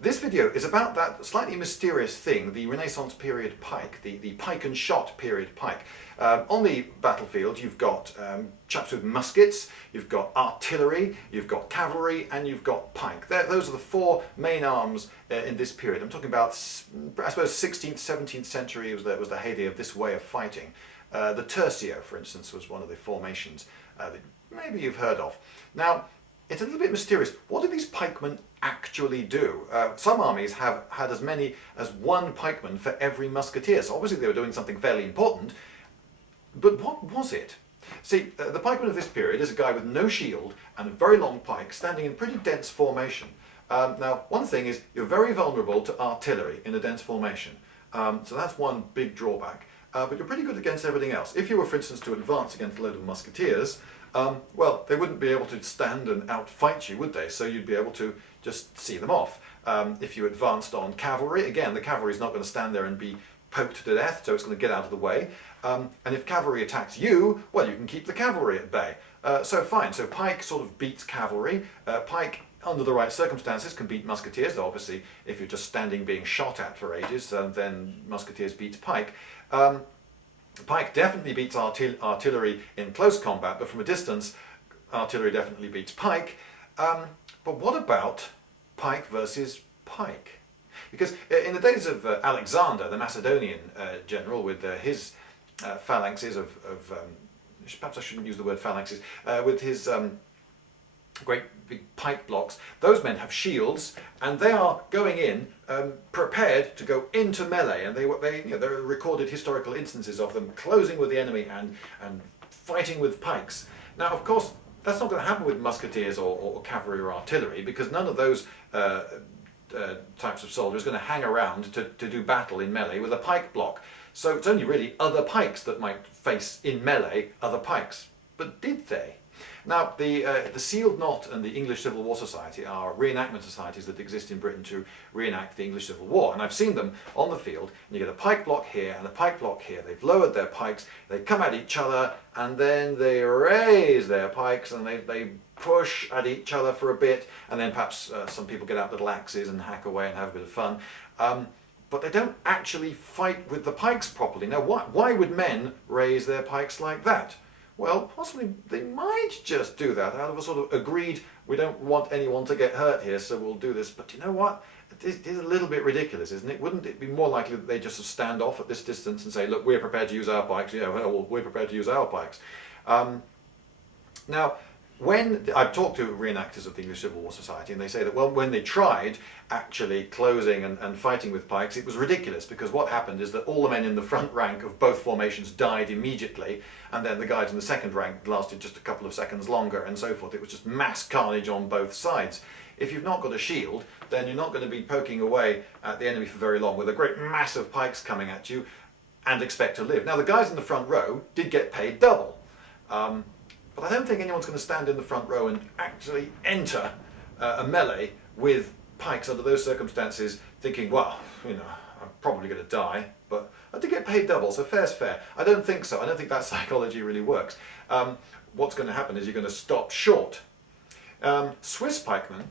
This video is about that slightly mysterious thing, the Renaissance period pike, the pike and shot period pike. On the battlefield you've got chaps with muskets, you've got artillery, you've got cavalry, and you've got pike. Those are the four main arms in this period. I'm talking about, I suppose, 16th, 17th century was the heyday of this way of fighting. The tercio, for instance, was one of the formations that maybe you've heard of. Now, it's a little bit mysterious. What do these pikemen actually do? Some armies have had as many as one pikeman for every musketeer, so obviously they were doing something fairly important. But what was it? See, the pikeman of this period is a guy with no shield and a very long pike standing in pretty dense formation. Now, one thing is you're very vulnerable to artillery in a dense formation, so that's one big drawback. But you're pretty good against everything else. If you were, for instance, to advance against a load of musketeers, well, they wouldn't be able to stand and outfight you, would they? So you'd be able to just see them off. If you advanced on cavalry, again, the cavalry is not going to stand there and be poked to death, so it's going to get out of the way. And if cavalry attacks you, well, you can keep the cavalry at bay. So fine, so pike sort of beats cavalry. Pike, under the right circumstances, can beat musketeers, though obviously if you're just standing being shot at for ages, then musketeers beats pike. Pike definitely beats artillery in close combat, but from a distance, artillery definitely beats pike. But what about pike versus pike? Because in the days of Alexander, the Macedonian general, with his phalanxes of perhaps I shouldn't use the word phalanxes, with his great big pike blocks, those men have shields, and they are going in prepared to go into melee, and there are recorded historical instances of them closing with the enemy and fighting with pikes. Now, of course, that's not going to happen with musketeers or cavalry or artillery, because none of those types of soldiers are going to hang around to do battle in melee with a pike block. So it's only really other pikes that might face in melee other pikes. But did they? Now, the Sealed Knot and the English Civil War Society are reenactment societies that exist in Britain to reenact the English Civil War. And I've seen them on the field, and you get a pike block here and a pike block here. They've lowered their pikes, they come at each other, and then they raise their pikes, and they push at each other for a bit, and then perhaps some people get out little axes and hack away and have a bit of fun. But they don't actually fight with the pikes properly. Now, why would men raise their pikes like that? Well, possibly they might just do that out of a sort of agreed, we don't want anyone to get hurt here, so we'll do this. But you know what? It is a little bit ridiculous, isn't it? Wouldn't it be more likely that they just stand off at this distance and say, look, we're prepared to use our pikes, well, we're prepared to use our pikes. Now, when I've talked to reenactors of the English Civil War Society, and they say that, well, when they tried actually closing and fighting with pikes, it was ridiculous, because what happened is that all the men in the front rank of both formations died immediately, and then the guys in the second rank lasted just a couple of seconds longer, and so forth. It was just mass carnage on both sides. If you've not got a shield, then you're not going to be poking away at the enemy for very long with a great mass of pikes coming at you and expect to live. Now, the guys in the front row did get paid double. But I don't think anyone's going to stand in the front row and actually enter a melee with pikes under those circumstances, thinking, well, I'm probably going to die, but I did get paid double, so fair's fair. I don't think so. I don't think that psychology really works. What's going to happen is you're going to stop short. Swiss pikemen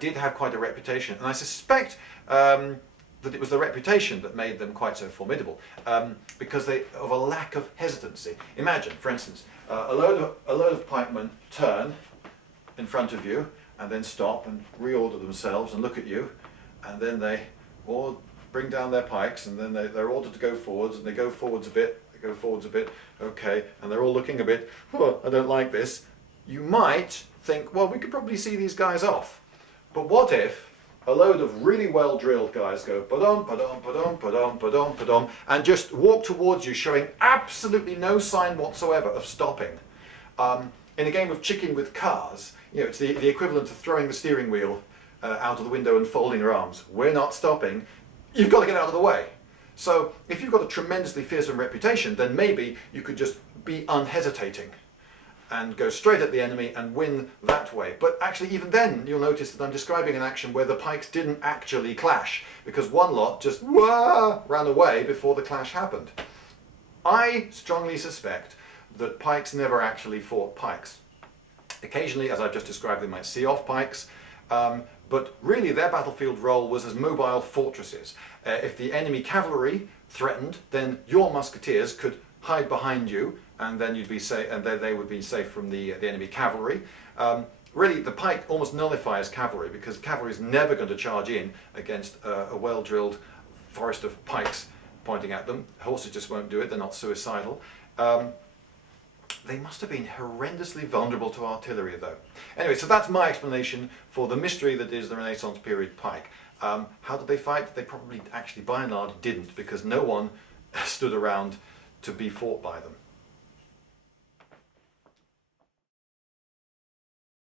did have quite a reputation, and I suspect that it was the reputation that made them quite so formidable, because of a lack of hesitancy. Imagine, for instance, a load of pikemen turn in front of you and then stop and reorder themselves and look at you, and then they all bring down their pikes, and then they're ordered to go forwards, and they go forwards a bit, okay, and they're all looking a bit, oh, I don't like this. You might think, well, we could probably see these guys off. But what if a load of really well-drilled guys go pa-dum, pa-dum, pa-dum, pa-dum, pa-dum, pa-dum, and just walk towards you, showing absolutely no sign whatsoever of stopping. In a game of chicken with cars, it's the equivalent of throwing the steering wheel out of the window and folding your arms. We're not stopping. You've got to get out of the way. So if you've got a tremendously fearsome reputation, then maybe you could just be unhesitating and go straight at the enemy and win that way. But actually, even then, you'll notice that I'm describing an action where the pikes didn't actually clash, because one lot just ran away before the clash happened. I strongly suspect that pikes never actually fought pikes. Occasionally, as I've just described, they might see off pikes, But really their battlefield role was as mobile fortresses. If the enemy cavalry threatened, then your musketeers could hide behind you, and then you'd be safe, and they would be safe from the enemy cavalry. Really, the pike almost nullifies cavalry, because cavalry is never going to charge in against a well-drilled forest of pikes pointing at them. Horses just won't do it, they're not suicidal. They must have been horrendously vulnerable to artillery though. Anyway, so that's my explanation for the mystery that is the Renaissance period pike. How did they fight? They probably actually by and large didn't, because no one stood around to be fought by them.